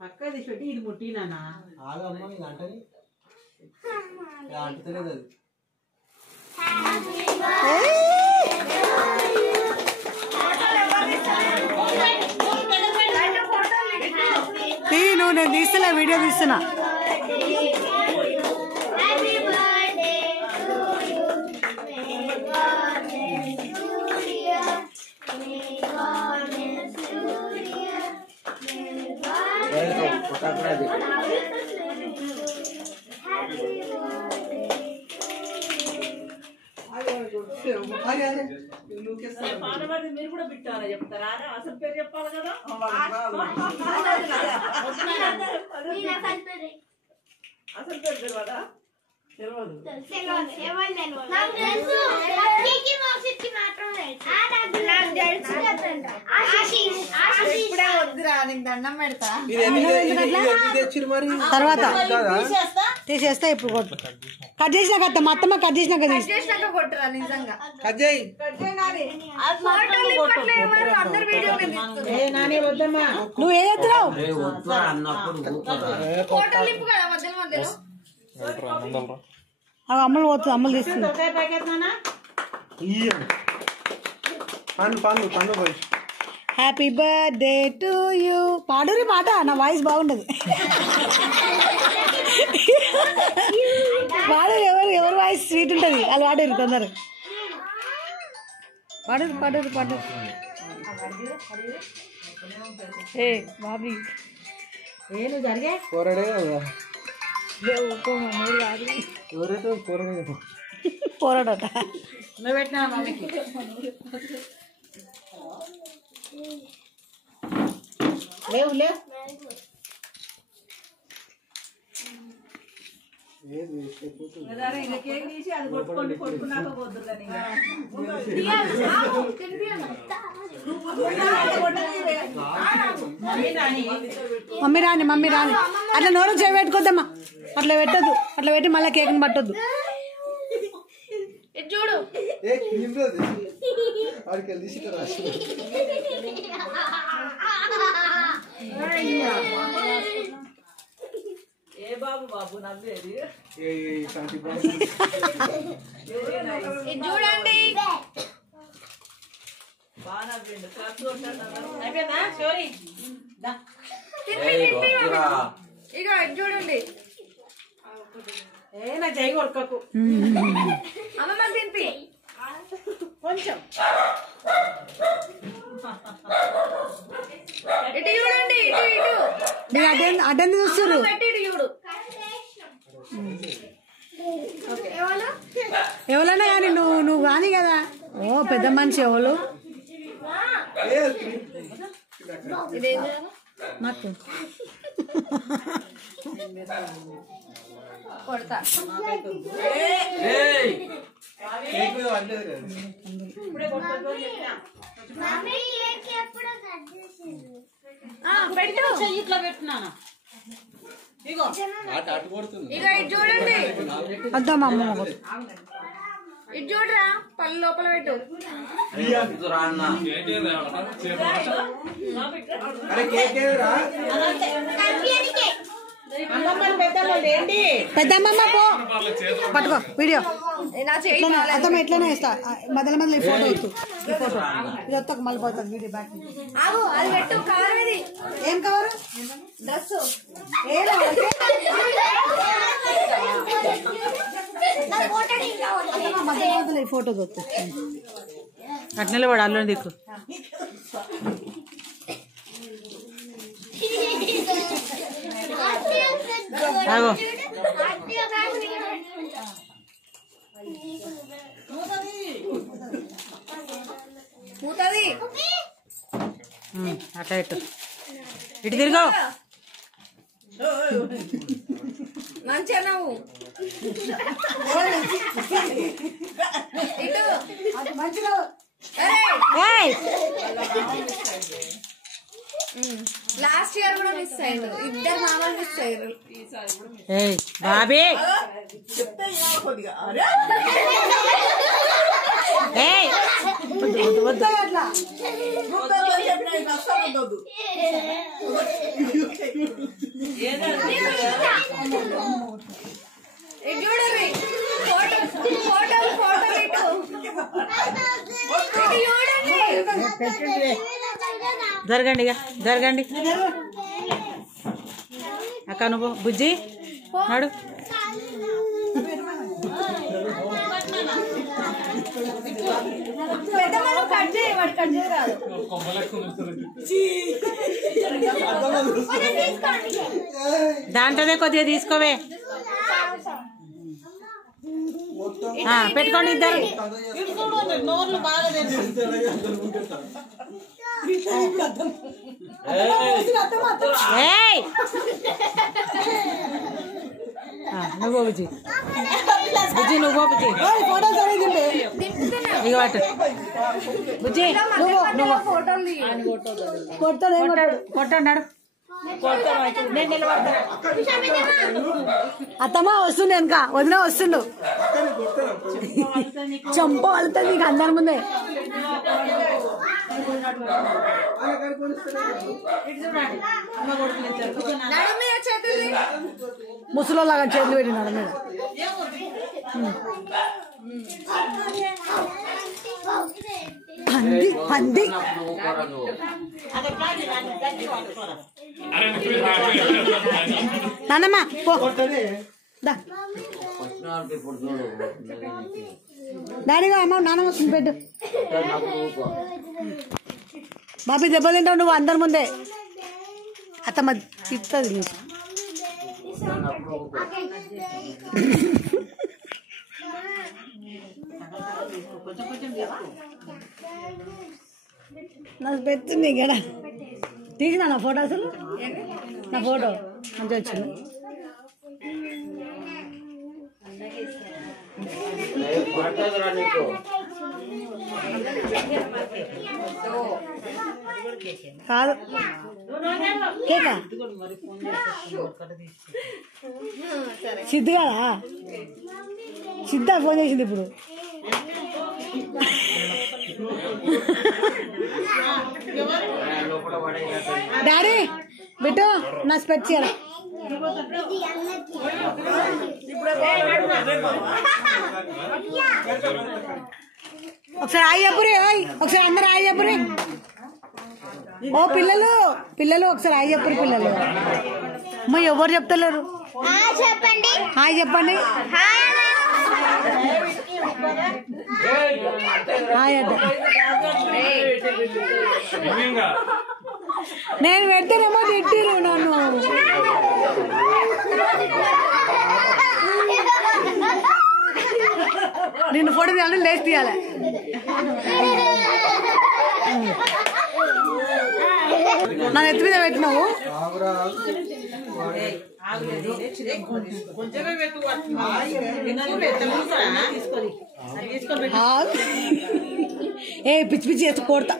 పక్క తీసి పెట్టి ఇది ముట్టినా ఆగమ్మ ఇది అంటని అంటలేదు అది. నువ్వు నేను తీస్తున్నా వీడియో తీస్తున్నా. మీరు కూడా పెట్టారా చెప్తారా అసలు పేరు చెప్పాలి కదా అసలు పేరు తెలియదా దండం పెడతా తర్వాత తీసేస్తా. ఇప్పుడు కొట్టు. కట్ చేసినాక మా అత్తమ్మ కట్ చేసినాక కొట్టరా నిజంగా నువ్వు ఏదెత్తున్నావు? అమ్మలు పోతుంది. అమ్మలు తీసుకుంటా. Happy birthday to you. పాడురి పాట. నా వాయిస్ బాగుండదు. పాడు. ఎవరి వాయిస్ స్వీట్ ఉంటుంది వాళ్ళు పాడరు తొందర. పాడు. ఏ బాబీ నేను జరిగే పోరాడట. నువ్వు పెట్టినా మమ్మీకి లేవు కేక్ తీసి అది కొట్టుకున్నాక పోద్దు కానీ మమ్మీ రాని అట్లా నోరు చేయబెట్టుకోద్దమ్మా. అట్లా పెట్టద్దు. అట్లా పెట్టి మళ్ళీ కేక్ని పట్టొద్దు. చూడు ఏ బాబు నవ్వేది చూడండి బాగా నవ్వేండు అయిపోయిందా స్టోరీ ఇక చూడండి ఏ నా జై కొడుకకు అమ్మమ్మ తినిపి కొంచెం ఇటు చూడండి ఇటు అడ్డం చూస్తారు. ఇటు చూడు ఎవరైనా కానీ నువ్వు కానీ కదా. ఓ పెద్ద మనిషి ఎవరు నాకు కొడతా పెట్టు ఇట్లా పెట్టినాను ఇగో ఇక ఇటు చూడండి వద్దామా అమ్మ. ఇటు చూడరా పళ్ళు లోపల పెట్టు పెద్దమ్మమ్మ పో పట్టుకో వీడియో. నా చేయి అత్తమ్మ ఎట్లనే ఇస్తా. మొదల ఈ ఫోటో ఇస్తూ ఈ ఫోటో ఇది వస్తాక మళ్ళీ పోతుంది వీడియో బ్యాక్. ఆగు అది పెట్టు కవర్ ఇది ఏం కవరు? డ్రెస్ మధ్య ఈ ఫోటో వస్తా. అట్నే వాడు అల్లు దిక్కు అట్లా ఇటు తిరుగు మంచిగా నవ్వు ఇటు లాస్ట్ ఇయర్ కూడా మిస్ అయ్యారు. ఇద్దరు మామూలు మిస్ అయ్యారు. బాబీ జరగండి ఇక జరగండి అక్క నువ్వు బుజ్జి నాడు దాంట్లోనే కొద్దిగా తీసుకోవే పెట్టుకోండి ఇద్దరు నోర్లు బాగా నువ్వు బుజ్జి బుజ్జి నువ్వు బుజ్జి ఇక పట్టు బుజ్జి నువ్వు నువ్వు కొట్టన్నాడు అత్తమ్మ వస్తుండే వెనక వదిన వస్తుండు చంప వెళ్తుంది నీకు అందరి ముందే ముసలోలాగా చేతులు పెట్టినాడు మీద పంది పంది నానమ్మ డాడీగా అమ్మ నానమ్మ వస్తుంది పెట్టు బాబీ దెబ్బ తింటావు నువ్వు అందరి ముందే అత్తమ్మ తిస్తుంది నాకు పెడుతుంది గడ తీసినా నా ఫోటో అసలు నా ఫోటో మంచిగా వచ్చింది కాదు కేకా సిద్ధు కదా సిద్ధ ఫోన్ చేసింది ఇప్పుడు డాడీ బిట్టు నా స్పెట్స్ ఇయ్యాలి ఒకసారి ఆయి చెప్పురి ఒకసారి అందరు ఆయి చెప్పురి ఓ పిల్లలు పిల్లలు ఒకసారి ఆయి చెప్పురి పిల్లలు అమ్మ ఎవరు చెప్తలేరు చెప్పండి హాయ్ చెప్పండి హాయ్ అద్ద నేను పెట్టానేమో తిట్టిరు నన్ను నిన్ను ఫోటో తీయాలని లేచి తీయాలి నా ఎత్తు మీద పెట్టినావు ఏ పిచ్చి పిచ్చి ఎత్తు కొడతా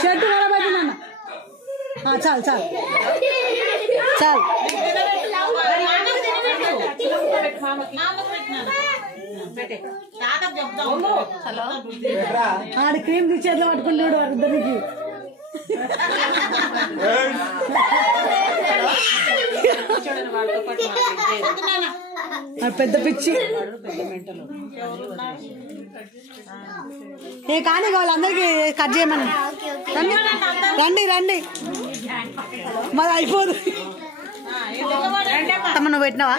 షర్టు నాన్న చాలు చాలు చాలు ఆడి క్రీమ్ తీసి చేతిలో పట్టుకుంటాడు వారిద్దరికి పెద్ద పిచ్చి ఏ కానీ వాళ్ళందరికీ కట్ చేయమని రండి రండి మాది అయిపోదు తమ్మ నువ్వు పెట్టినావా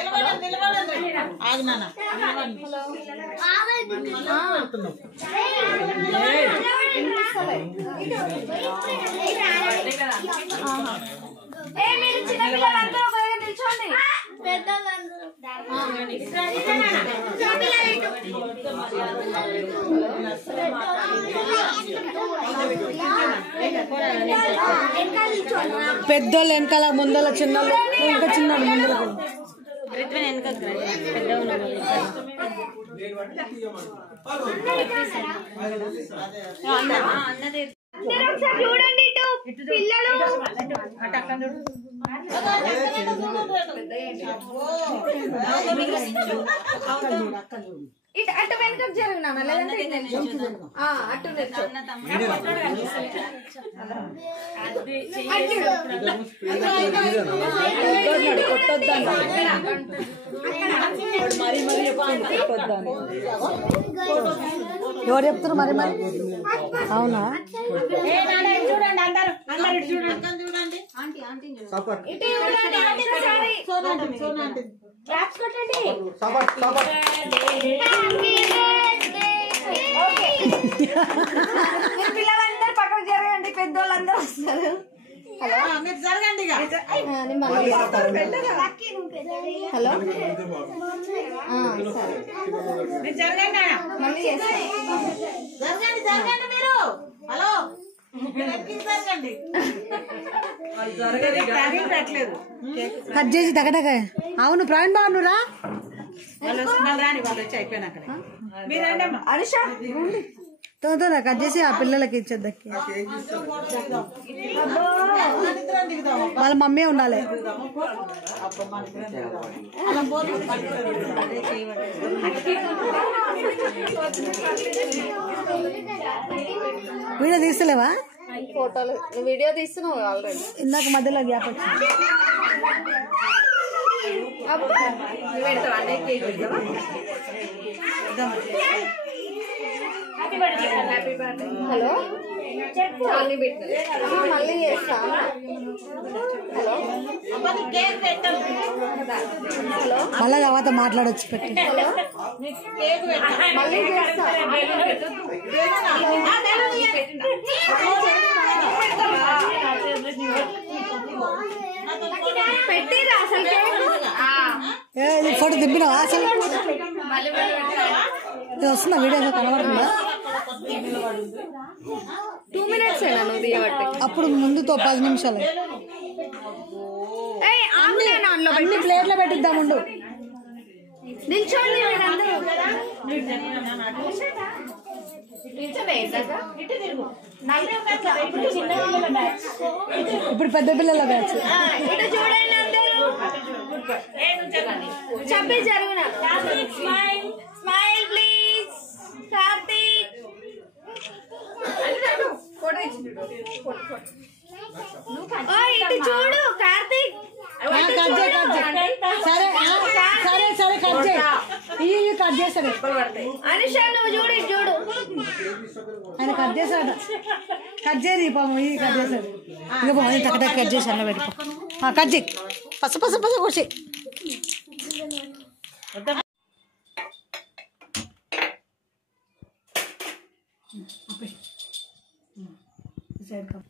పెద్దోళ్ళు వెనకాల ముందల చిన్నోళ్ళు ఇంకా చిన్నోళ్ళు ముందల చూడండి అటు వెనుకకు జరుగునా అటు ఎవరు చెప్తారు మరి మరి అవునా చూడండి అందరు చూడండి పిల్లలందరూ పక్కకు జరగండి పెద్దోళ్ళందరూ వస్తారు మీరు జరగండి హలో మీరు జరగండి మళ్ళీ జరగండి జరగండి మీరు హలో జరగండి జరగలేదు కట్ చేసి దగ్గర అవును ప్రవీణ్ బాబు నువ్వు రా రాని వాళ్ళు వచ్చి అయిపోయినాక మీరండి అనుష తోరా కట్ చేసి ఆ పిల్లలకి ఇచ్చేద్దకి వాళ్ళ మమ్మీ ఉండాలి వీడియో తీస్తలేవా ఫోటోలు వీడియో తీస్తున్నావు ఆల్రెడీ ఇందాక మధ్యలో గ్యాప్ వచ్చింది హలో అన్ని పెట్టు మళ్ళీ చేస్తా హలో హలో మళ్ళీ తర్వాత మాట్లాడొచ్చు పెట్టి హలో మళ్ళీ చేస్తా పెట్టిరా అసలు ఇది ఫోటో దింపినావా అసలు ఇది వస్తుందా వీడియో కనబడుతుందా 2 minutes నువ్వు దిగబట్టి అప్పుడు ముందుతో 10 నిమిషాలు అన్ని ప్లేట్లో పెట్టిద్దాం ఉండు నిల్చోండి మీరందరూ ఇప్పుడు పెద్ద పిల్లల బ్యాచ్ ఇటు చూడండి అందరూ చెప్పి జరుగున స్మైల్ ప్లీజ్ కార్తీక్ ఇటు చూడు కార్తీక్ సరే సరే సరే కట్ చేయి కట్ చేస్తాడు అనుష నువ్వు చూడు ఇటు చూడు ఆయన కట్ చేశాడు కట్ చేయదు పాపం ఇది కట్ చేశాడు ఇంకా పోయి టక్ కట్ చేసి అన్న పెట్టుకో కట్ చేయి పస పస పస కొట్టి సైడ్ కప్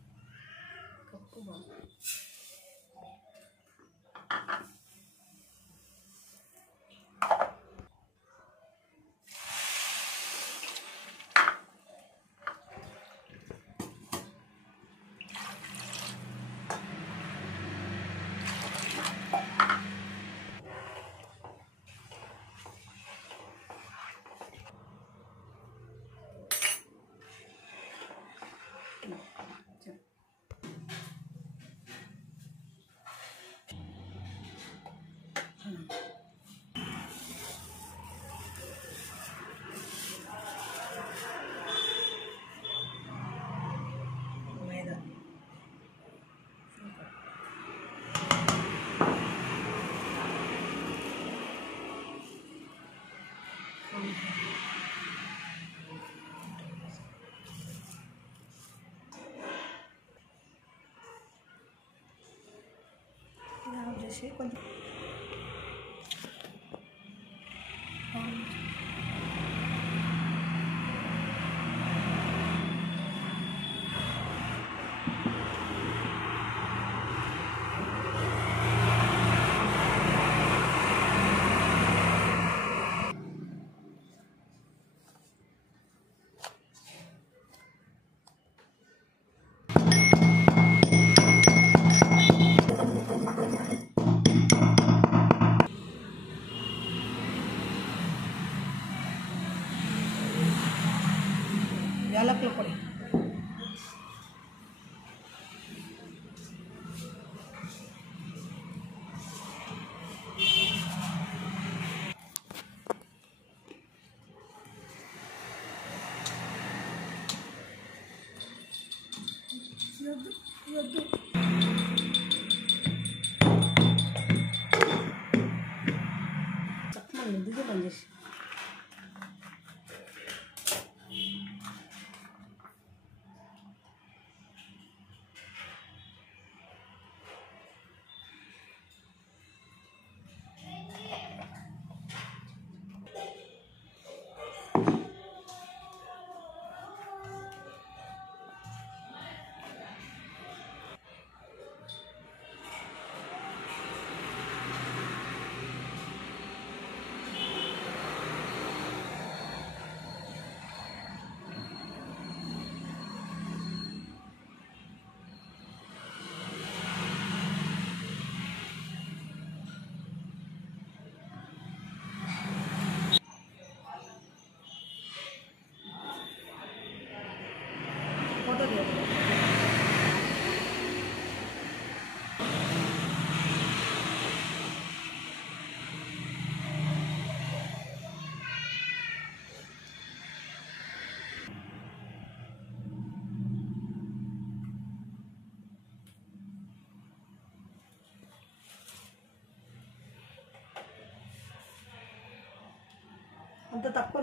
కొంచెం ఎందుకు పని చేసి అంత తక్కువ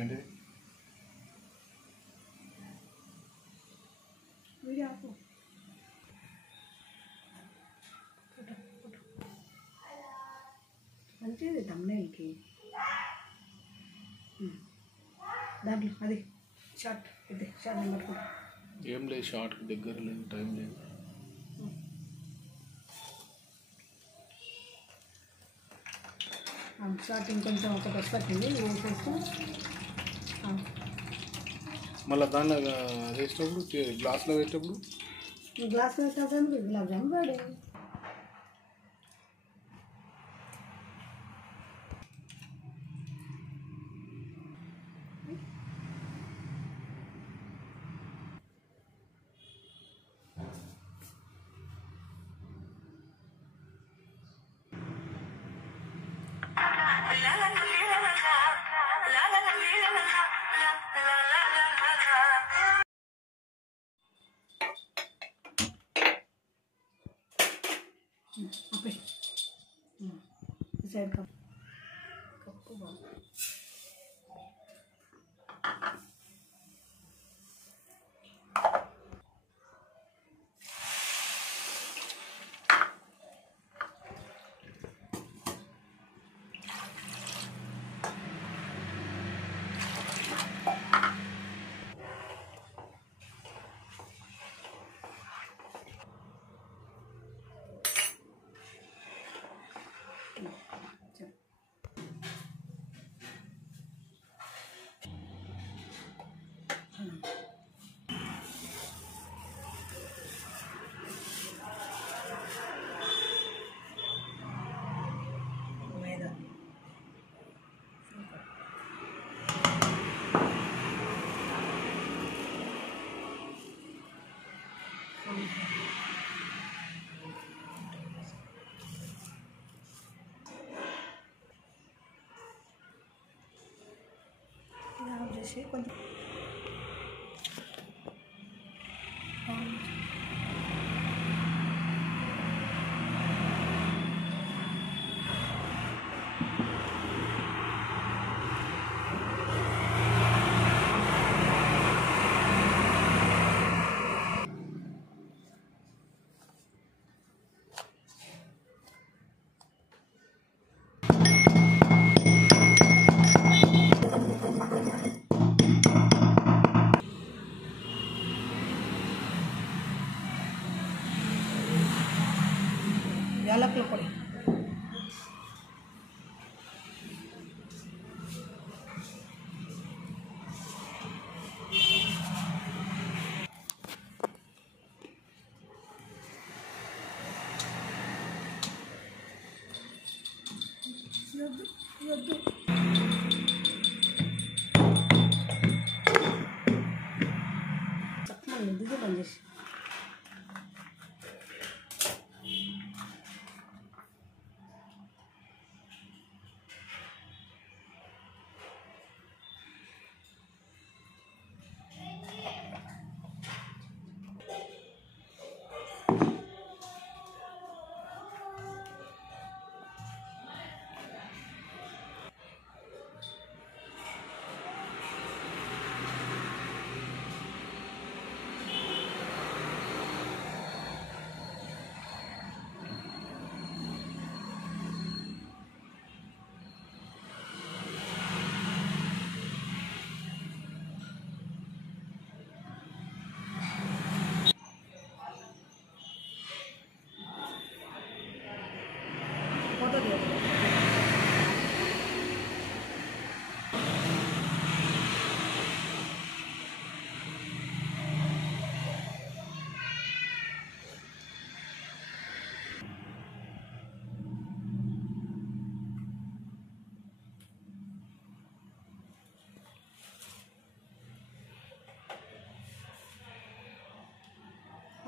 ఏంటి వీడియో ఆపు మంచిది తమ్ముళ్ళకి దాంట్లో అది షార్ట్ ఇది షార్ట్ నెంబర్ కూడా ఏం లేదు, షార్ట్కి దగ్గర లేదు, టైం లేదు. షార్ట్ ఇంకొంచెం ఒకటి వస్తుంది వేసేస్తూ మళ్ళీ దాన్ని వేసేటప్పుడు గ్లాస్లో వేసేటప్పుడు గ్లాస్ వేసేటప్పుడు gulab jam ready. Okay side cup బాగా చేసి కొంచెం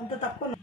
అంత తక్కువ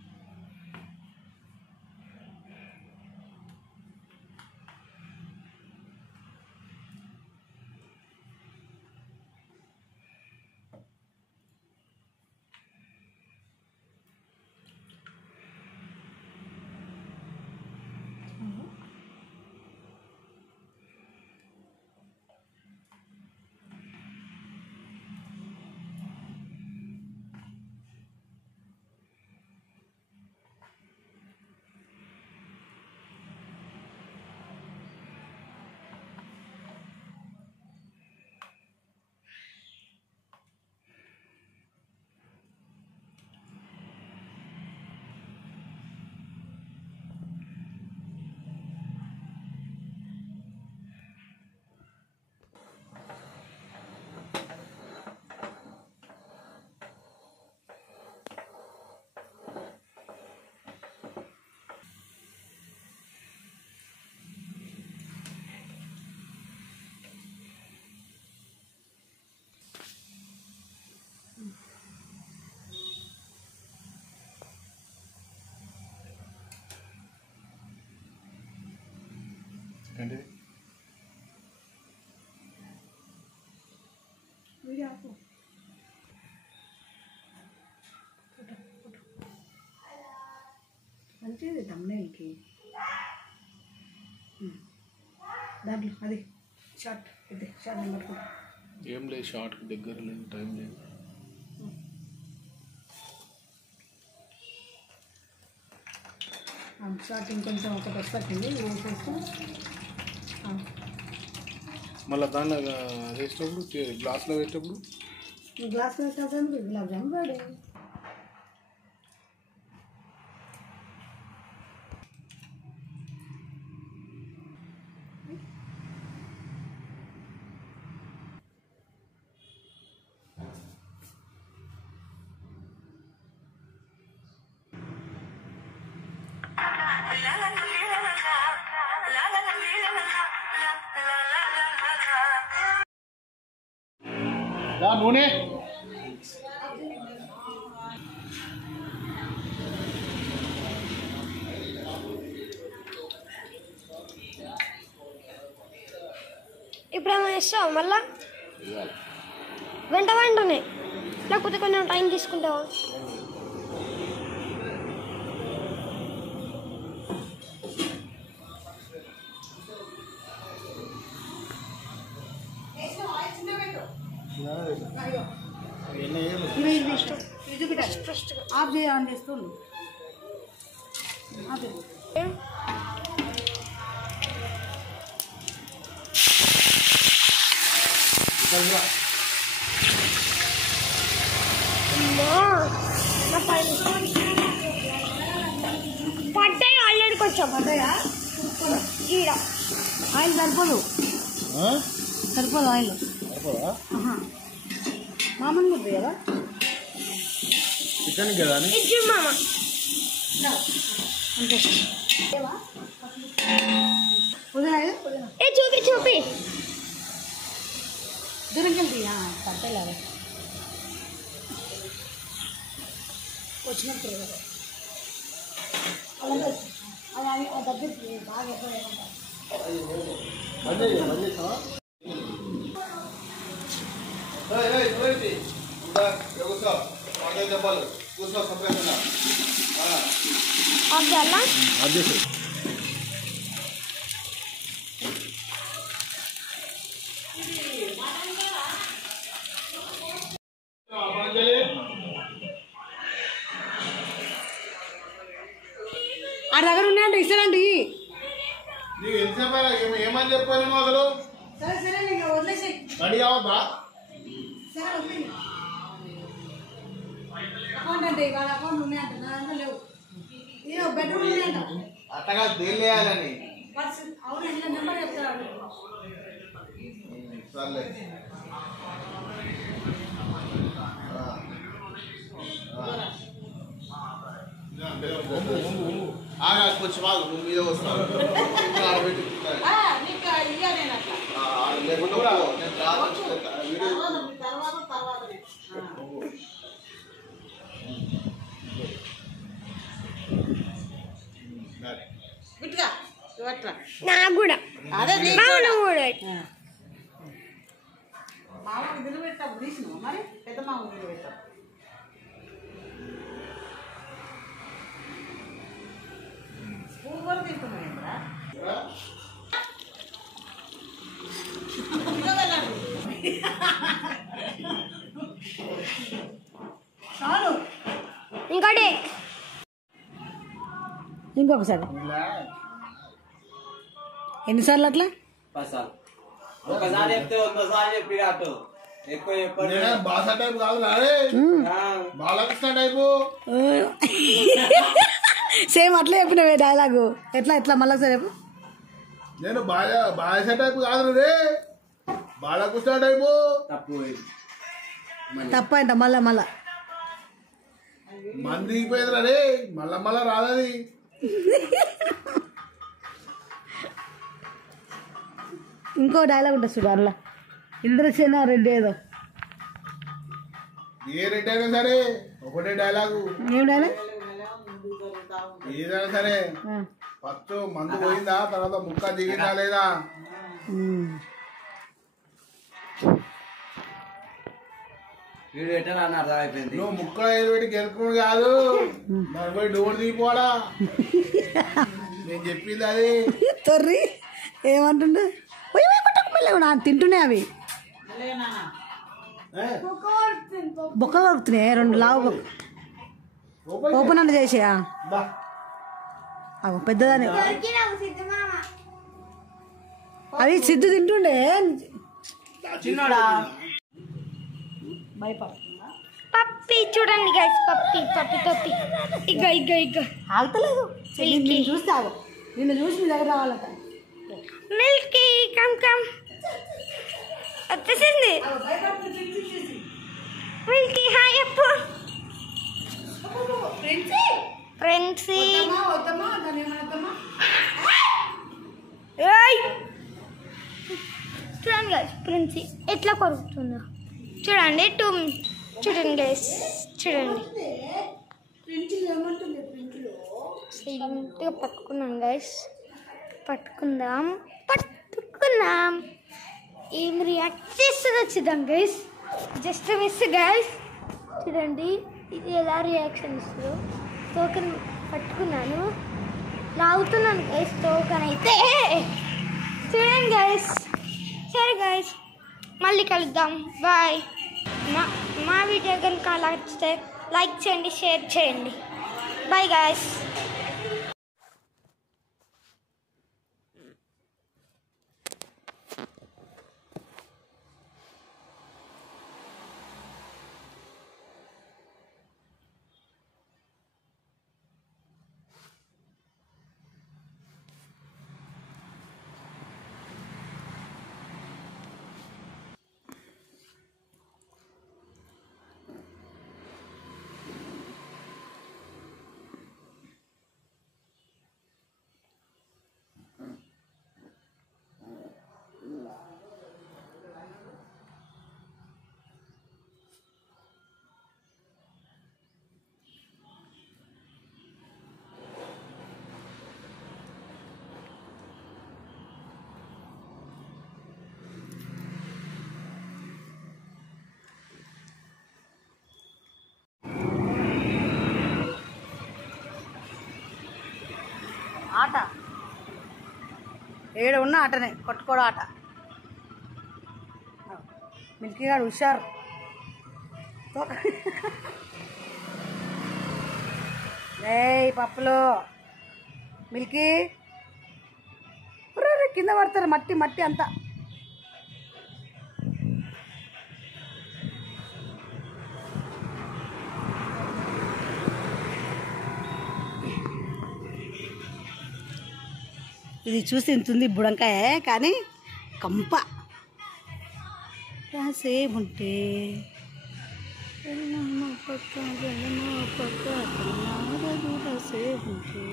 ఏంటి మంచిది తమ్ముళ్ళకి దాంట్లో అది షార్ట్ ఇది షార్ట్ నెంబర్ కూడా ఏం లేదు షార్ట్కి దగ్గర లేదు టైం లేదు షార్ట్ ఇంకొంచెం ఒకటి వస్తుంది వేసేస్తూ మళ్ళీ దాన్ని వేసేటప్పుడు గ్లాస్లో పెట్టేటప్పుడు గ్లాస్ వేసేది గులాబ్ జామ్ రెడీ నూనె ఇప్పుడేమో ఇస్తావు మళ్ళా వెంటనే లేకపోతే కొంచెం టైం తీసుకుంటావా ఆఫ్ చేయ ఆన్ చేస్తుండు అదే పడ్డాయి ఆల్రెడీ కొంచెం పడ్డాయా ఈడ ఆయిల్ సరిపోదు సరిపోదు ఆయిల్ మామూలు ముద్ద కదా చికెన్ కదా ఇది మామ అంతే పుదీనా ఏ చూపి చూపి దూరంకి వెళ్తీ పట్టలేదు వచ్చినప్పుడు అలా దగ్గరికి బాగా అలా ఆ దగ్గర ఉన్నాయండి ఇస్తానండి నీకు ఎంతసేపు ఏమని చెప్పాను నువ్వు అసలు సరే సరే ఇంకా వదిలేసి రెడీ అవద్దా సరే వదిలే అకౌంట్ అంటే వాళ్ళ అకౌంట్ ఉన్నాయంట నా దాంట్లో లేవు ఇదో బెడ్రూమ్ ఉన్నాయంట అట్టగా తేలియాలని అవును ఎంత నెంబర్ చెప్తారు సర్లే కొంచెం బాగా నువ్వు మీద వస్తాను అట్లా నాకు కూడా అదే అవును కూడా మామ నిధులు పెట్టావు తీసినావు మరి పెద్ద మామ నిధులు పెట్టావు స్కూల్ కూడా తీసుకున్నావు ఏంద్రా చాలు ఇంకోటి ఇంకొకసారి ఎన్నిసార్లు అట్లా ఒకసారి చెప్తే 100 సార్లు చెప్పినట్టు ఎక్కువ చెప్పండి. బాసా టైప్ కాదు అరే బాలకృష్ణ టైపు సేమ్ అట్లా చెప్పినవే డైలాగు ఎట్లా ఎట్లా మళ్ళీ ఒకసారి చెప్పు నేను బాసా టైప్ కాదు రే బాలకృష్ణ టైపు తప్పు తప్ప అంట మళ్ళా మళ్ళా మంది దిగిపోయిందిరా రే మళ్ళా రాదది ఇంకో డైలాగ్ ఉంటుంది చూడు అందులో ఇంద్రసేన రెడ్డి ఏదో ఏ రెడ్డి అయినా సరే ఒకటే డైలాగు ఏం డైలాగ్ ఏదైనా సరే ఫస్ట్ మందు పోయిందా తర్వాత ముక్క దిగిందా లేదా వీడు ఎట్లా అని అర్థమైపోయింది. నువ్వు ముక్క ఏది పెట్టి గెలుకుడు కాదు మరి పోయి డోర్ దిగిపోవాలా నేను చెప్పింది అది తొర్రి ఏమంటుండు తింటున్నాయి అవి బొక్క కొడుతున్నాయి 2 లావు ఓపెన్ అంటే చేసేయా బా పెద్దదాన్ని అవి సిద్ధు తింటుండే చిన్నోడా పప్పి చూడండి గైస్ పప్పి పప్పి పప్పి ఇగ ఇగ ఇగ ఆగుతలేదు నిన్ను చూస్తే ఆగు నిన్ను చూసి మీ దగ్గర రావాలట మిల్కీ కమ్ కమ్ వచ్చేసింది మిల్కీ హాయ్ అప్పు ఫ్రెండ్సీ ఏయ్ చూడండి గైస్ ఫ్రెండ్సీ ఎట్లా కొరుకుతుందో చూడండి చూడండి గైస్ చూడండి సైలెంట్గా పట్టుకున్నాం గైస్ పట్టుకుందాం ఏం రియాక్ట్ చేస్తుందో చూద్దాం గైస్ జస్ట్ మిస్ గైస్ చూడండి ఇది ఎలా రియాక్షన్ ఇస్తుందో టోకెన్ పట్టుకున్నాను లాగుతున్నాను గైస్ టోకెన్ అయితే చూడండి గైస్ సరే గైస్ మళ్ళీ కలుద్దాం బాయ్ మా వీడియో కనుక నచ్చితే లైక్ చేయండి షేర్ చేయండి బాయ్ గైస్ ఆట ఏడ ఉన్న ఆటనే కొట్టుకోవడం ఆట మిల్కీ గారు హుషారు ఏయ్ పప్పులు మిల్కీ కింద పడతారు మట్టి మట్టి అంతా ఇది చూసి ఇంతుంది బుడంకాయ కానీ కంప కాసేపుంటే కాసేపుంటే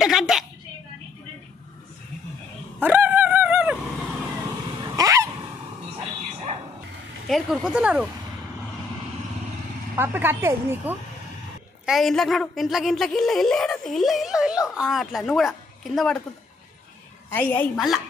కట్టే కట్టే ఏడు కురుకుతున్నారు పప్పి కట్టేది నీకు ఇంట్లోకి నడు ఇంట్లోకి ఇల్లు ఇల్లు ఏడది ఇల్లు ఇల్లు ఇల్లు అట్లా నువ్వు కూడా కింద పడుకుంటా అయ్యి మళ్ళా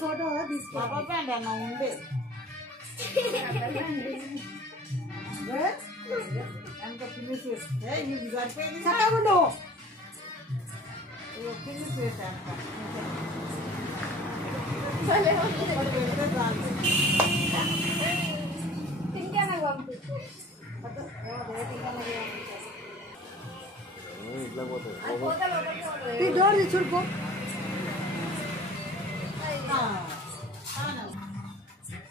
ఫోటో తీసుకోండి అన్న ఉండే చక్కగుండు డోర్ చూడుకో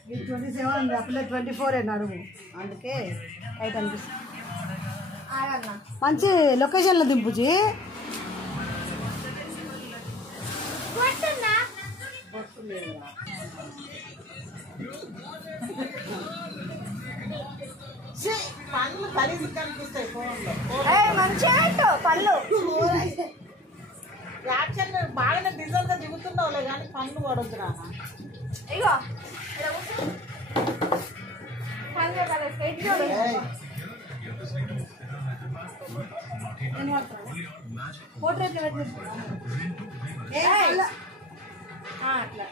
ఈ 27 అప్పుడే 24 అడుగు అందుకే టైట్ అనిపిస్తుంది మంచి లొకేషన్లో దింపుచి పళ్ళు కలిసి కనిపిస్తాయి ఫోన్లో పళ్ళు యాక్షన్ బాగానే డిజైన్గా దిగుతున్నావులే కానీ పళ్ళు పడొద్దు రానా ఇగో ఫోటో ఎట్లా అట్లా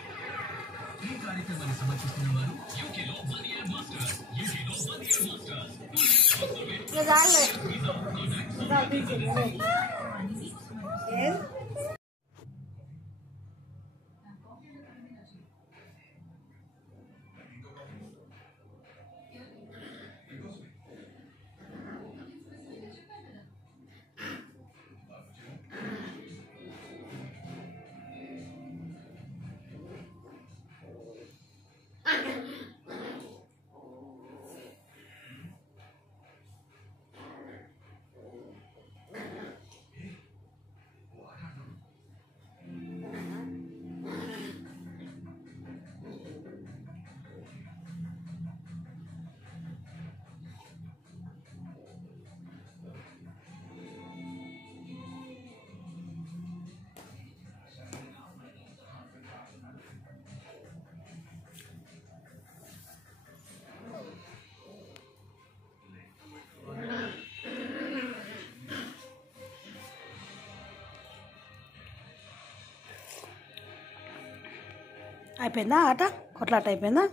అయిపోయిందా ఆట కొట్లాట అయిపోయిందా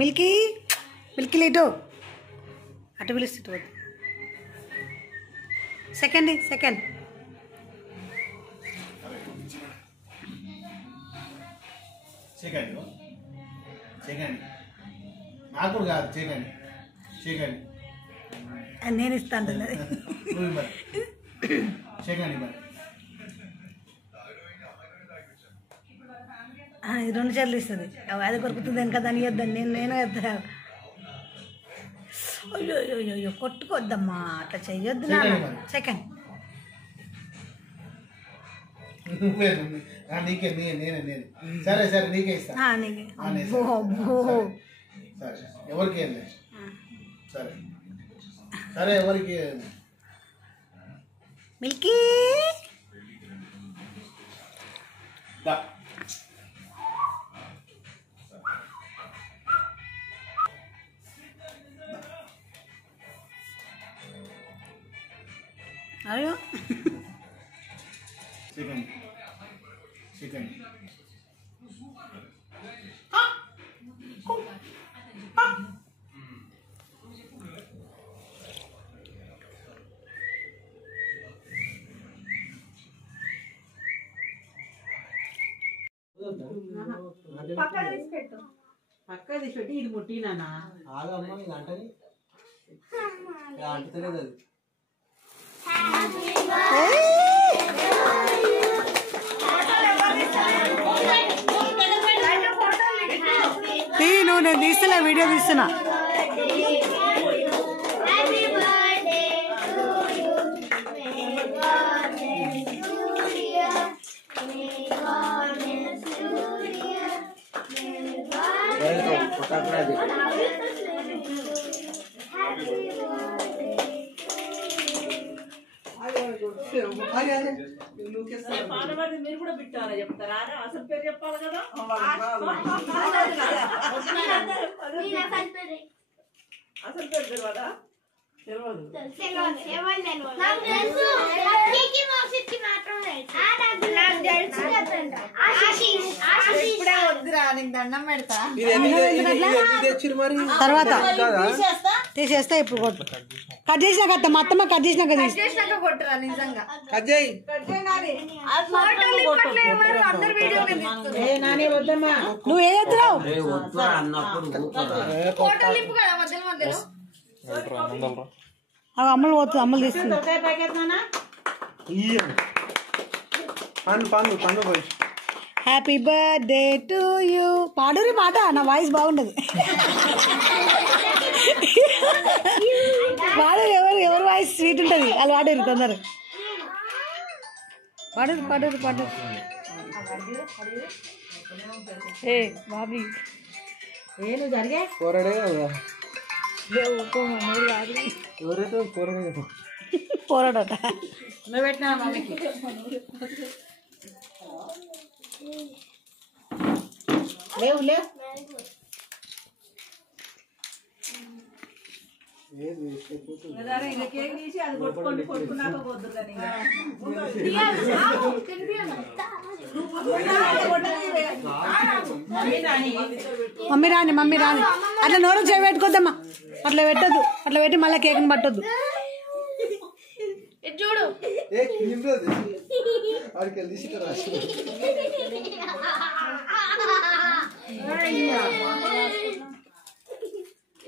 మిల్కీ మిల్కీ లేటు అటు పిలుస్తుంది సెకండ్ సెకండ్ నాకు కాదు చేయకండి చేయకండి నేను ఇస్తాను చేయకండి మరి ఇది 2 చేతులు ఇస్తుంది అది కొరుకుతుంది వెనక దాన్ని ఇద్దాను నేను ఇద్దాను అయ్యో అయ్యో అయ్యో కొట్టుకోవద్దమ్మా అట్లా చెయ్యొద్దు సెకండ్ నీకే నేనే సరే సరే నీకే ఇస్తాను సరే ఎవరికి వెళ్ళి సరే సరే ఎవరికి మిల్కీ చికెన్ చికెన్ పక్క తీసి పెట్టి ఇది ముట్టినానా ఆగమ్మ ఇది అంటని అంటలేదు అది నువ్వు నేను తీస్తున్నా వీడియో తీస్తున్నా పానవాడి మీరు కూడా పెట్టారా చెప్తారా అసలు పేరు చెప్పాలి కదా అసలు పేరు తెలియదా దండం పెడతా తర్వాత తీసేస్తా ఇప్పుడు కొట్టు కట్ చేసినాక అత్త మా అత్తమ్మ కట్ చేసినాక చేసినాక కొట్టరా నిజంగా నువ్వు ఏ ఎత్తున్నావు ఫోటోలు నింపు కదా మధ్యలో మధ్యలో అమ్మలు పోతుంది అమ్మలు తీసుకుంది హ్యాపీ బర్త్డే టు యూ పాడురి పాట నా వాయిస్ బాగుండదు పాడరు ఎవరు వాయిస్ స్వీట్ ఉంటుంది వాళ్ళు పాడరు తొందర పాడరు ఏ బాబీ ఏ నువ్వు జరిగే పోరాడట నువ్వు పెట్టినా మమ్మీకి లేవు లేవు కేక్ తీసి అది కొట్టుకున్నాక పోద్దు కానీ మమ్మీ రాని అట్లా నోరు చేయబెట్టుకోద్దమ్మా అట్లా పెట్టద్దు అట్లా పెట్టి మళ్ళీ కేక్ని పట్టొద్దు చూడు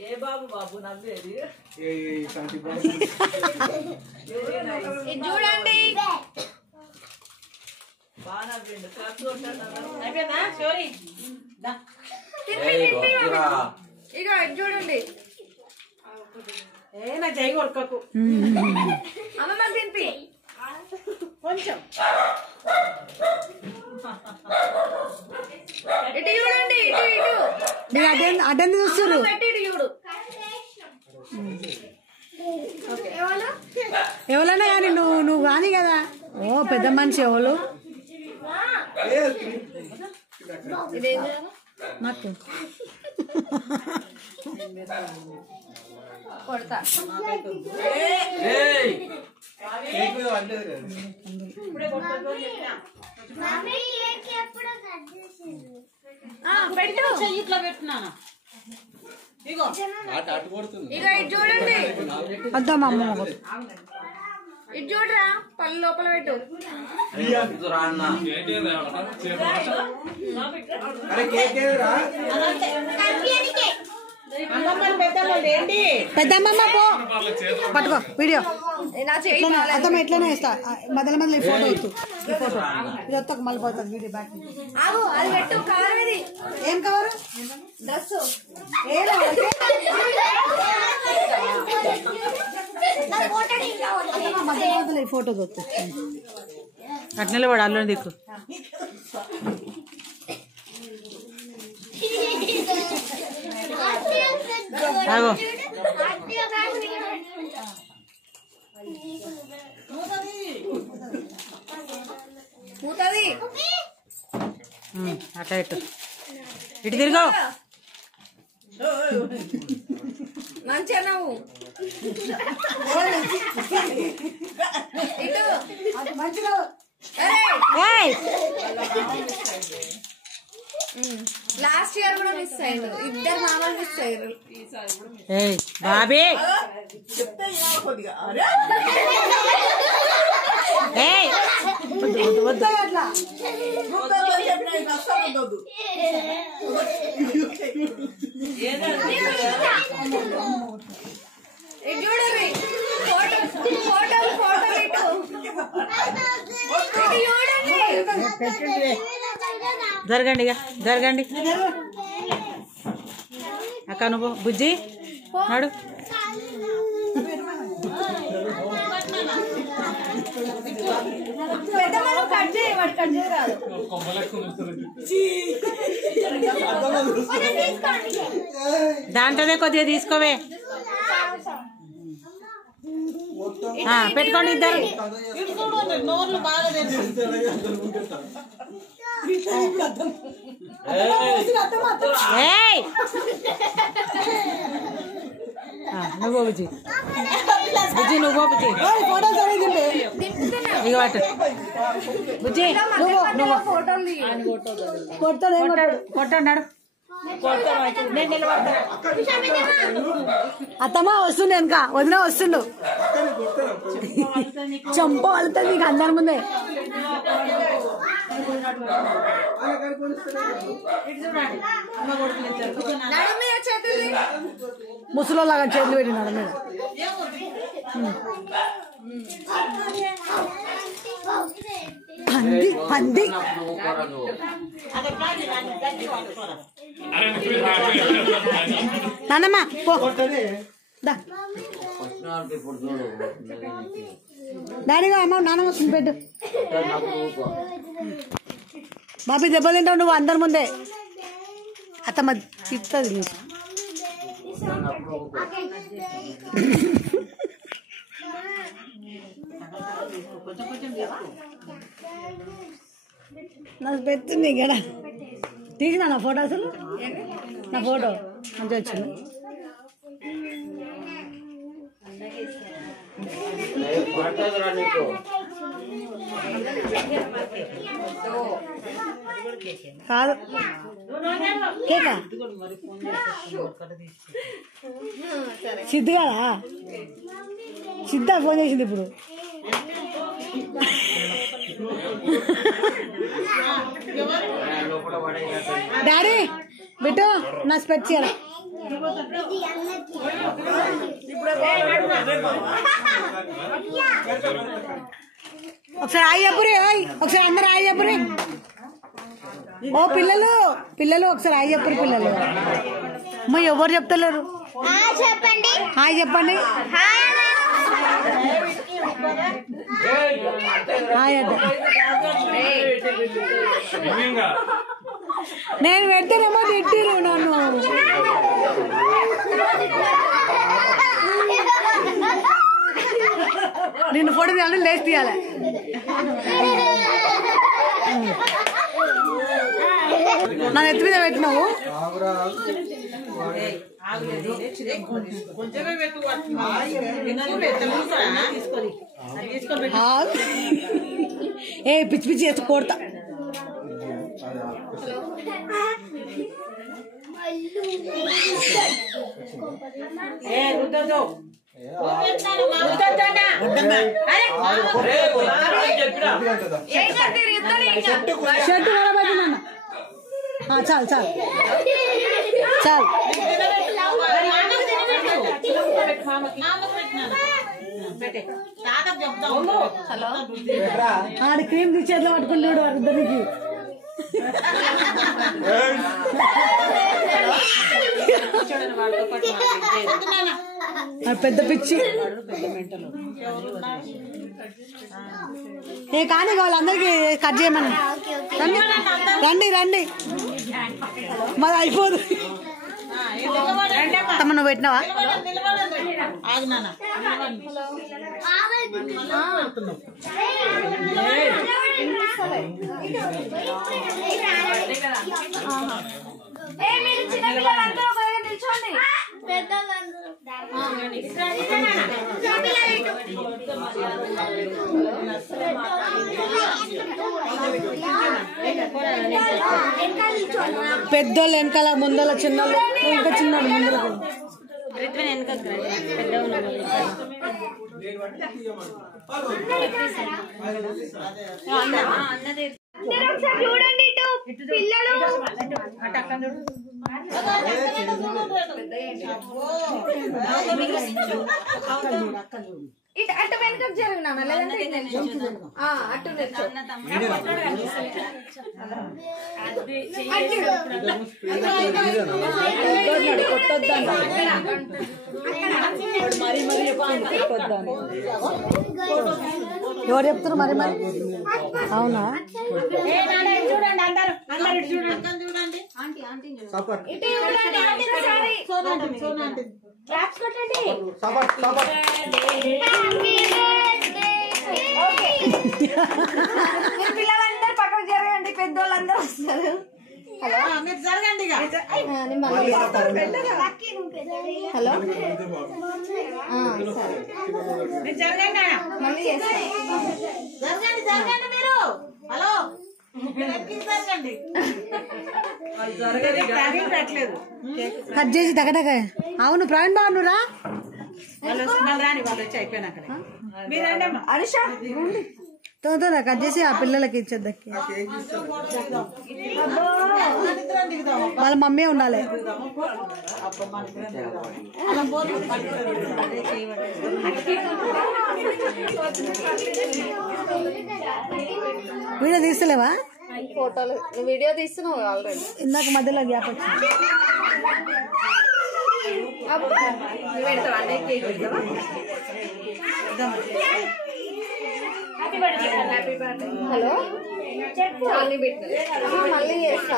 ఏ బాబు బాబు నవ్వేది చూడండి బాగా నవ్విండు కాసు అయిపోయిందా స్టోరీ ఇక చూడండి ఏ నా జై కొడుకకు అమ్మమ్మ తినిపి కొంచెం ఇటు చూడండి ఇటు ఇటు మీరు అటెండ్ చూస్తారు పెట్టి ఇటు చూడు ఎవరైనా కానీ నువ్వు కానీ కదా ఓ పెద్ద మనిషి ఎవరు నాకు కొడతా పెట్టు ఇట్లా పెట్టున్నాను ఇగో ఇక ఇటు చూడండి వద్దామా అమ్మ ఇటు చూడరా పళ్ళు లోపల పెట్టు పెద్దమ్మమ్మ పో పట్టుకో వీడియో నా చేయి అత్తమ్మ ఎట్లనే వేస్తా మధ్యలో ఈ ఫోటో వద్దు ఈ ఫోటో ఇది వస్తాక మళ్ళీ పోతుంది వీడియో బ్యాక్ ఆగు అది పెట్టు కవర్ ఇది ఏం కవరు డ్రెస్ మధ్యలో ఈ ఫోటో వద్దు అట్నే వాడు అల్లు దిక్కు ఆగో మూతది అట్లా ఇటు ఇటు తిరుగు మంచిగా నవ్వు ఇటు మంచిగా లాస్ట్ ఇయర్ కూడా మిస్ అయ్యారు, ఇద్దరు మామూలు మిస్ అయ్యారు. బాబీ చెప్తే కొద్దిగా అరే చూడండి ఫోటో ఫోటో ఫోటో చూడండి. జరగండి ఇక జరగండి. అక్క నువ్వు బుజ్జి నాడు దాంట్లోనే కొద్దిగా తీసుకోవే. పెట్టుకోండి ఇద్దరు. నోర్లు బాగా నువ్వు బుజ్జి బుజ్జి నువ్వు బుజ్జి ఇక వాటు బుజ్జి నువ్వు కొట్టన్నాడు. అత్తమ్మ వస్తుండే వెనక వదిన వస్తుండు. చంప వెళ్తుంది నీకు అందరి ముందే. ముసలోలాగా చేతులు పెట్టినాడు మీద. పంది పంది నాన్నమ్మ పో డాడీగా అమ్మ నాన్నమ్మ వస్తుంది పెట్టు. బాబీ దెబ్బ తింటావు నువ్వు అందరి ముందే. అత్తమ్మ తిప్పుతుంది. నాకు పెడుతుంది ఇక్కడ తీసినా నా ఫోటో. అసలు నా ఫోటో మంచిగా వచ్చింది. కాదు కేకా సిద్ధు కదా సిద్ధ ఫోన్ చేసింది ఇప్పుడు. డాడీ బిట్టు నా స్పెట్స్ ఇయ్యాలి. ఒకసారి ఆయి చెప్పురి. ఒకసారి అందరు ఆయి చెప్పురి. ఓ పిల్లలు పిల్లలు ఒకసారి ఆయి చెప్పురు పిల్లలు. అమ్మ ఎవరు చెప్తలేరు. చెప్పండి హాయ్ చెప్పండి. హాయ్ అద్ద నేను పెట్టినేమో తిట్టిరు నన్ను. నిన్ను ఫోటో తీయాలి లేచి తీయాలి. నా ఎత్తి మీద పెట్టినావు. ఏ పిచ్చి పిచ్చి ఎత్తు కొడతా. షర్ట్ కలబెట్టినా చాలు చాలు చాలు. ఆడి క్రీమ్ తీసేట్లో పట్టుకుంటాడు వారిద్దరికి. పెద్ద పిచ్చి ఏ కానీ వాళ్ళందరికీ కట్ చేయమని. రండి రండి మాది అయిపోదు. తమ్మ నువ్వు పెట్టినావా? మీరు చిన్నపిల్లలందరూ నిల్చోండి. పెద్దోళ్ళు వెనకాల ముందల చిన్నోళ్ళు ఇంకా చిన్నోళ్ళు ముందర చూడండి ఇటు పిల్లలు ఇటు అటు వెనుకకు జరుగునా లేదంటే అటు ఎవరు చెప్తారు మరి మరి అవునా చూడండి అందరు అందరు చూడండి పిల్లలందరూ పక్కకు జరగండి పెద్దోళ్ళందరూ వస్తారు మీరు జరగండి హలో మీరు జరగండి మళ్ళీ జరగండి జరగండి మీరు హలో జరగండి రావట్లేదు కట్ చేసి తగటక అవును ప్రవీణ్ బాబు నువ్వురా రాని వాళ్ళు వచ్చి అయిపోయినాక మీరండి అనుష తొందర కట్ చేసి ఆ పిల్లలకి ఇచ్చేద్దకి వాళ్ళ మమ్మీ ఉండాలి వీడియో తీస్తలేవా ఫోటోలు వీడియో తీస్తున్నావు ఆల్రెడీ ఇందాక మధ్యలో గ్యాప్ వచ్చింది అబ్బా నువ్వు పెడతావా అన్నయ్య కేక్ పెడతావా హలో చాలీ పెట్టిన మళ్ళీ చేస్తా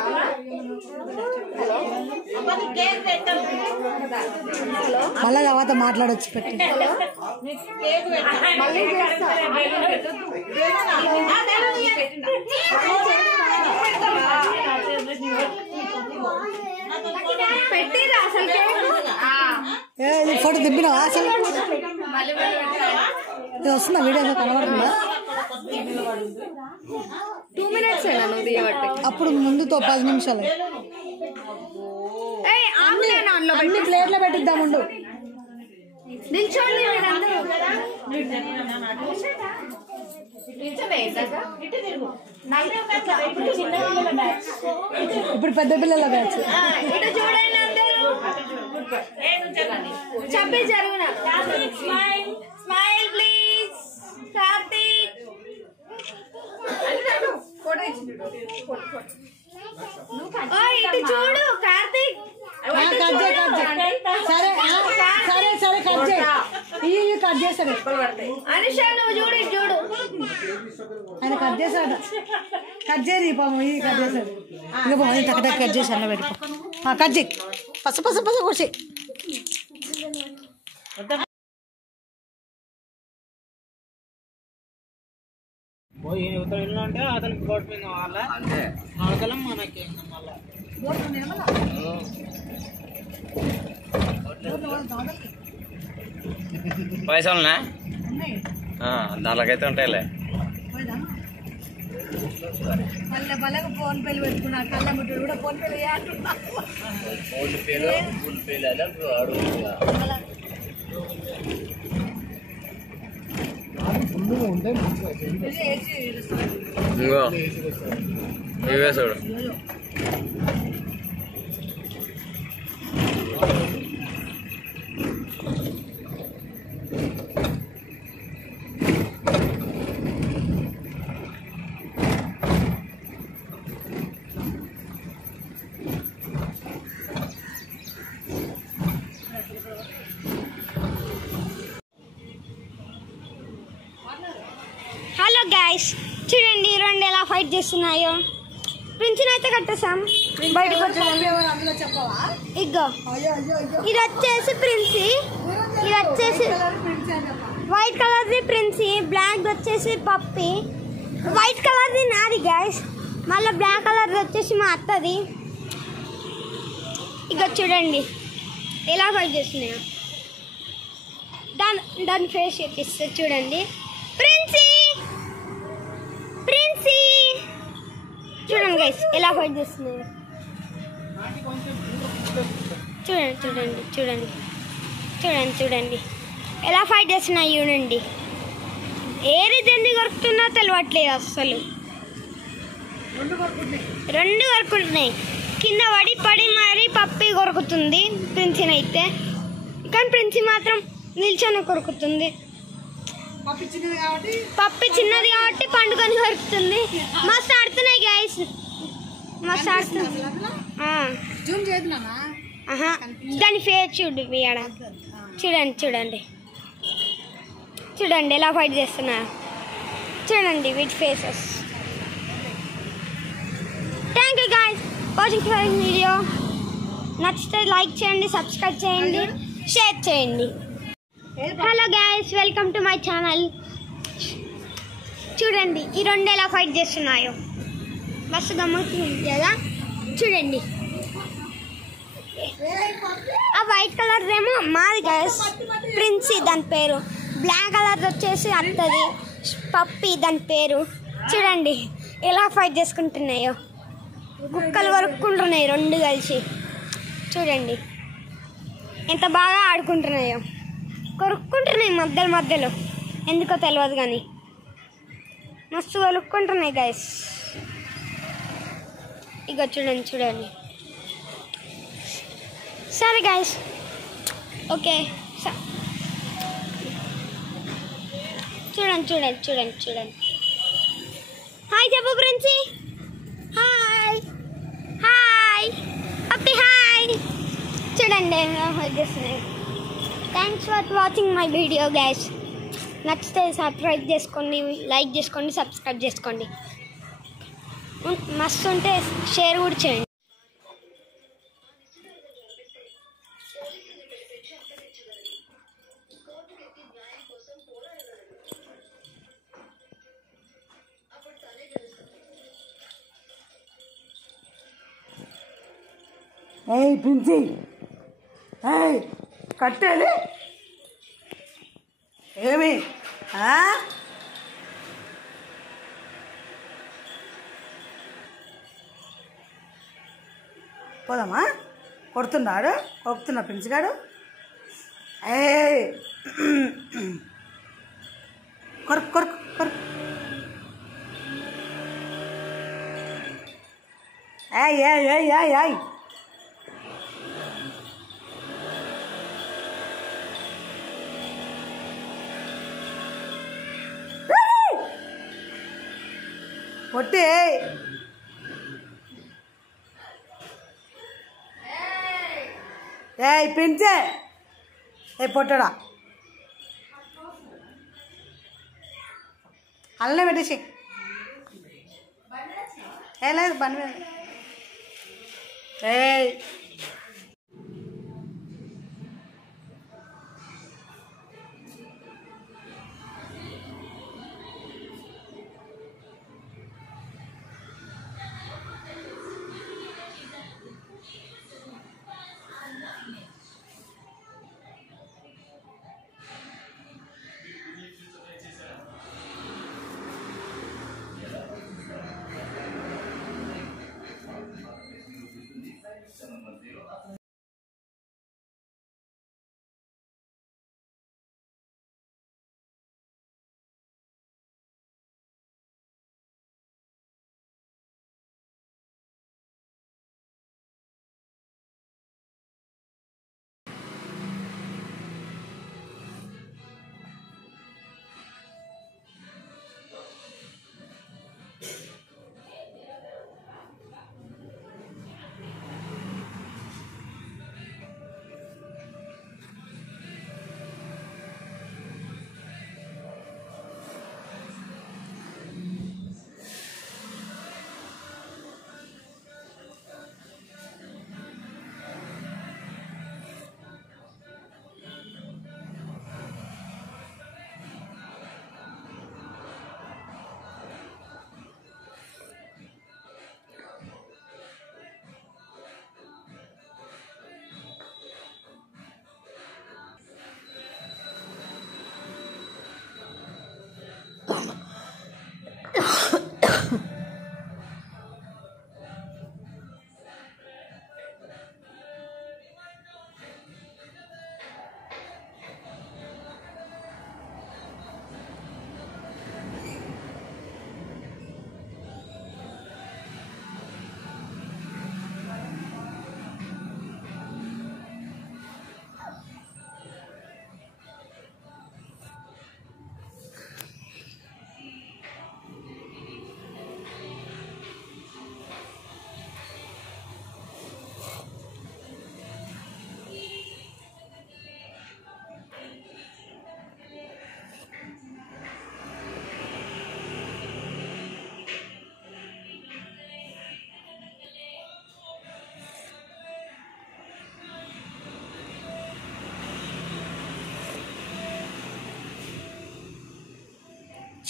హలో హలో మళ్ళీ తర్వాత మాట్లాడొచ్చు పెట్టి హలో మళ్ళీ చేస్తా పెట్టిరా అసలు ఫోటో దింపినావా అసలు ఇది వస్తుందా వీడియో కనబడుతుందా 2 minutes అయినా నువ్వు తీయబట్టి అప్పుడు ముందుతో 10 నిమిషాలు అన్ని ప్లేట్లో పెట్టిద్దాముండు నిల్చోండి మీరందరూ ఇప్పుడు పెద్ద పిల్లల బ్యాచ్ ఇటు చూడండి అందరూ చెప్పి జరుగునా స్మైల్ ప్లీజ్ కార్తీక్ ఇటు చూడు కార్తీక్ కట్ చేయి సరే సరే సరే కట్ చేయి ఈ కట్ చేస్తాడు అనుష నువ్వు చూడు ఇటు చూడు ఆయన కట్ చేశాడు కట్ చేయరు ఈ పాము ఇది కట్ చేశాడు ఇంకా బాగుంది టక్ కట్ చేసి అన్న పెట్టుకో కట్ చేయి పస పస పస కొట్టి అంటే అతనికి బోట్ మీద వాళ్ళ అంతే అవతలం మనకి మళ్ళా పైసలునా నాలుగైతే ఉంటాయిలే మళ్ళీ బలగా ఫోన్ పేలు పెట్టుకున్నాడు కళ్ళ ముట్టుడు కూడా ఫోన్ పేలు ఇంకో ఇవే చూడు హలో గైస్ చూడండి ఈ రెండు ఎలా ఫైట్ చేస్తున్నాయో ప్రిన్సిని అయితే కట్టేసాం బయటకు ఇగో ఇది వచ్చేసి ప్రిన్సి ఇది వచ్చేసి వైట్ కలర్ది ప్రిన్సి బ్లాక్ వచ్చేసి పప్పి వైట్ కలర్ది నాది గైస్ మళ్ళీ బ్లాక్ కలర్ది వచ్చేసి మా అత్తది ఇక చూడండి ఎలా ఫైట్ చేస్తున్నాయో. దాని ఫేస్ చూపిస్తే చూడండి. ప్రిన్సీ ప్రిన్సీ చూడండి గైస్ ఎలా ఫైట్ చేస్తున్నాయో. చూడండి చూడండి చూడండి చూడండి చూడండి ఎలా ఫైట్ చేస్తున్నాయి చూడండి. ఏది దేన్ని కొరుకుతున్నా తెలియట్లేదు అస్సలు. రెండు కొరుకుంటున్నాయి. కింద పడి పడి మరి పప్పి కొరుకుతుంది ప్రిన్సీని అయితే. కానీ ప్రిన్సీ మాత్రం నిల్చొని కొరుకుతుంది. పప్పి చిన్నది కాబట్టి పండుకొని కొరుకుతుంది. మస్తు ఆడుతున్నాయి గైస్, మస్తు ఆడుతుంది. దాని ఫేస్ చూడు మీడ. చూడండి చూడండి చూడండి ఎలా ఫైట్ చేస్తున్నారు. చూడండి వీటి faces. Thank you guys watching for video. నచ్చితే లైక్ చేయండి, సబ్స్క్రైబ్ చేయండి, షేర్ చేయండి. Hello guys, welcome to my channel. చూడండి ఈ రెండు ఎలా ఫైట్ చేస్తున్నాయో. మస్తు గమ్మత్తుంది కదా. చూడండి ఆ వైట్ కలర్ ఏమో మాది గైస్, ప్రిన్సీ దాని పేరు. బ్లాక్ కలర్ వచ్చేసి అత్తది పప్పి దాని పేరు. చూడండి ఎలా ఫైట్ చేసుకుంటున్నాయో. కుక్కలు కొరుక్కుంటున్నాయి రెండు కలిసి. చూడండి ఎంత బాగా ఆడుకుంటున్నాయో. కొరుక్కుంటున్నాయి మధ్యలో మధ్యలో, ఎందుకో తెలియదు కానీ మస్తు కొరుక్కుంటున్నాయి గైస్. ఇక చూడండి చూడండి. సరే గైస్, ఓకే. చూడండి చూడండి చూడండి చూడండి. హాయ్ చెప్పు ప్రిన్సీ. హాయ్ హాయ్ అప్పి హాయ్. చూడండి thanks for watching my video guys. నచ్చితే సబ్స్క్రైబ్ చేసుకోండి, లైక్ చేసుకోండి, సబ్స్క్రైబ్ చేసుకోండి. మస్తు ఉంటే షేర్ కూడా చేయండి. ఏయ్ ప్రిన్సీ, ఏయ్ కట్టేది ఏమి? పోదామా? కొడుతున్నాడు, కొడుతున్నా ప్రిన్సీ గారు. ఏయ్ కొరకు కొరకు కొరకు. ఏయ్ ఏయ్ ఏయ్ ఏయ్ ఏయ్ పొట్టి. ఏయ్ ప్రిన్సే, ఏ పొట్టడా అల్లనే పెట్టేసి. ఏ లేదు బండి మీద. ఏయ్ Gracias.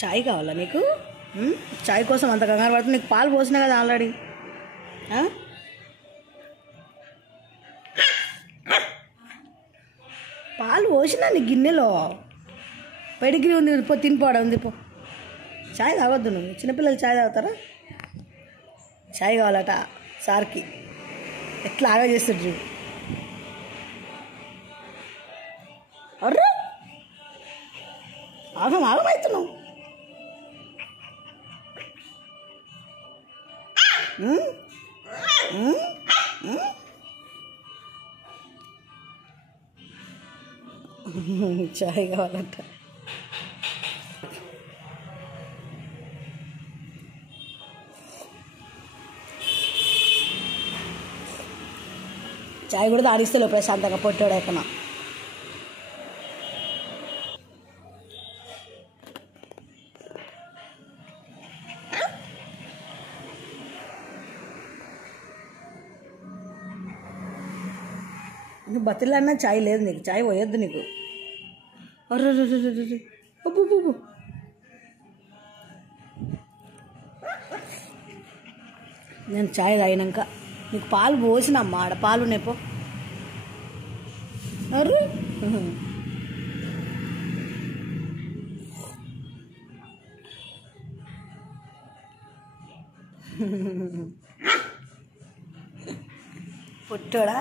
చాయ్ కావాలా నీకు? చాయ్ కోసం అంత కంగారు పడుతుంది. నీకు పాలు పోసినా కదా ఆల్రెడీ. పాలు పోసినా నీ గిన్నెలో. పెడిగిరి ఉంది, పో తినిపోవడం ఉంది. పో చాయ్ తాగొద్దు నువ్వు. చిన్నపిల్లలు చాయ్ తాగుతారా? చాయ్ కావాలట సార్కి. ఎట్లా ఆగా చేస్తుండ్రు. అర్రే ఆగమవుతున్నావు. చాయ్ కావాలంట. చాయ్ కూడా తాడిస్తలేవు ప్రశాంతంగా పొట్టాడు ఎక్కన. నువ్వు బతిలన్నా చాయ్ లేదు నీకు. చాయ్ పోయొద్దు నీకు. అర్రే అబ్బు నేను చాయ్ తాగినాక నీకు పాలు పోసినమ్మా. ఆడ పాలు నేపో. అర్రే పుట్టాడా?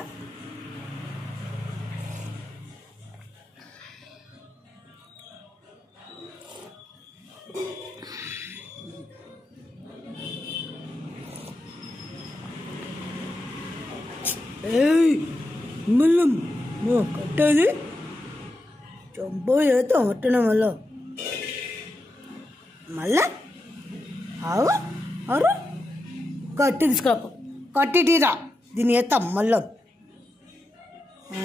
మళ్ళీ కట్టేది చంపో చేస్తాం అట్టనే మళ్ళా అవు అరు కట్టి తీసుకురా. కట్టి టీరా దీన్ని వేస్తాం మళ్ళీ.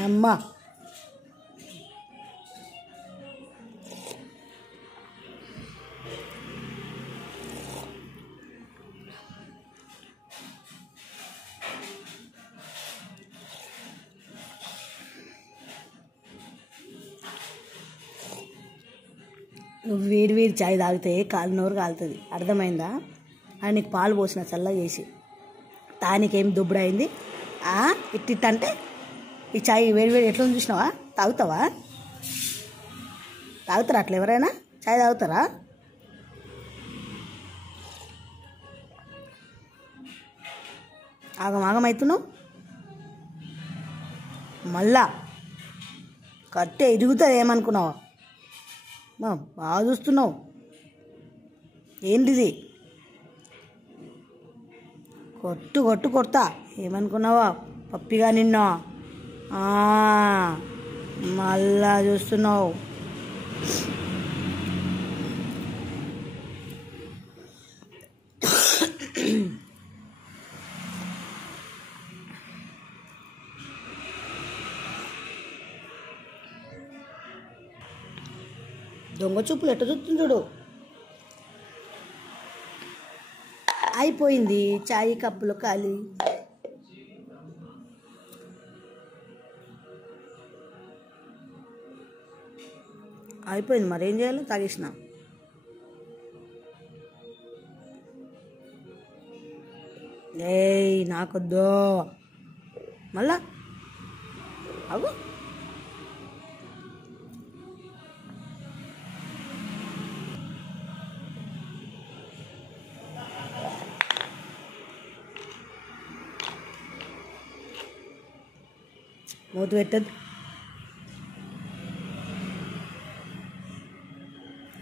అమ్మా నువ్వు వేడి వేడి చాయ్ తాగితే కాలు నోరు కాలుతుంది. అర్థమైందా? అని నీకు పాలు పోసిన చల్లగా చేసి తానికేం దుబ్బడైంది. ఇట్టిట్టంటే ఈ చాయ్ వేడి వేడి ఎట్లా చూసినావా? తాగుతావా? తాగుతారా అట్లా ఎవరైనా? చాయ్ తాగుతారా? ఆగమవుతున్నావు. మళ్ళా కట్టే ఇరుగుతుంది ఏమనుకున్నావా? బాగా చూస్తున్నావు. ఏంటిది? కొడతా ఏమనుకున్నావా? పప్పిగా నిన్నా మళ్ళా చూస్తున్నావు. దొంగ చూపులు ఎట్ట చూస్తుంటాడు. అయిపోయింది చాయ్ కప్పులో ఖాళీ. అయిపోయింది మరేం చేయాలి? తాగేసిన. ఏయ్ నాకొద్దు మళ్ళా. అవు మూత పెట్టద్దు.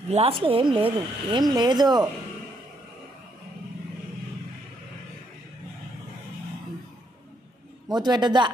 గ్లాస్లో ఏం లేదు. మూత పెట్టద్దా?